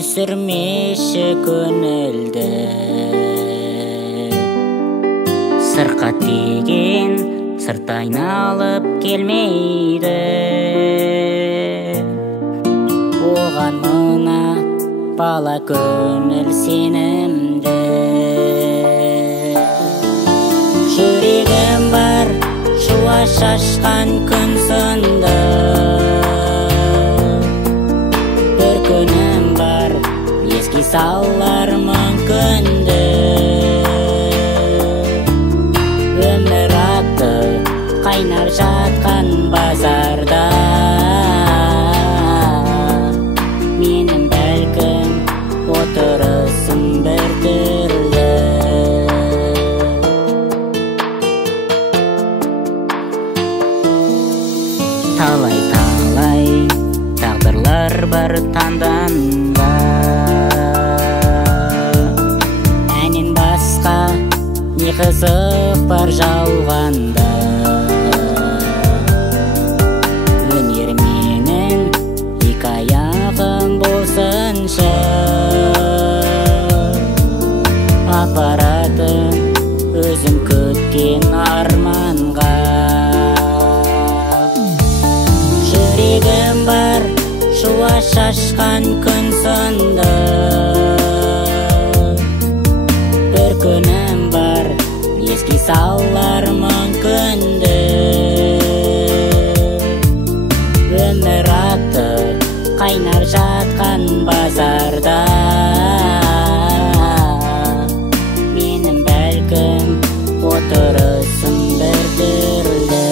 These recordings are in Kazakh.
түсірмеші көңілді. Сырқат деген сырт айналып келмейді, оған мына бала көңіл сенімді. Жүрегім бар шуа шашқан күн сынды, бір күнім бар еске салар мүмкінді. Өмір атты қайнап жатқан базарда, менің бәлкім отырысым бір түрлі. Талай-талай тағдырлар бар таңданда, әнен басқа не қызық бар жалғанда. Өнер менің екі аяғым болсыншы, апаратын өзім күткен арманға. Жүрегім бар шуа шашқан күн сынды, бір күнім бар еске салар мүмкінді. Өмір атты қайнап жатқан базарда, менің бәлкім отырысым бір түрлі.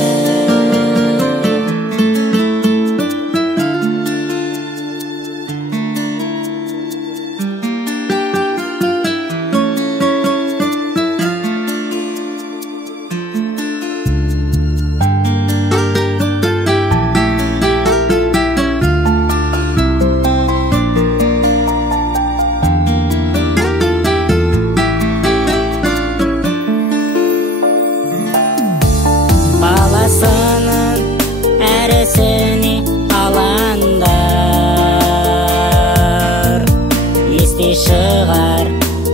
Баласының әрісіне алаңдар, есте шығар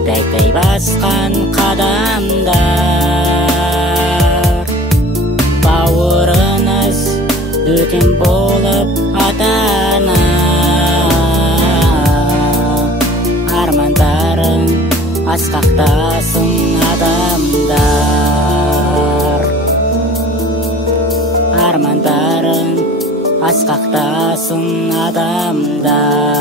тәй-тәй басқан қадамдар. Бауырыңыз бөтен болып ата-ана, армандарың асқақтасын адамдар. Армандарың асқақтасын адамдар.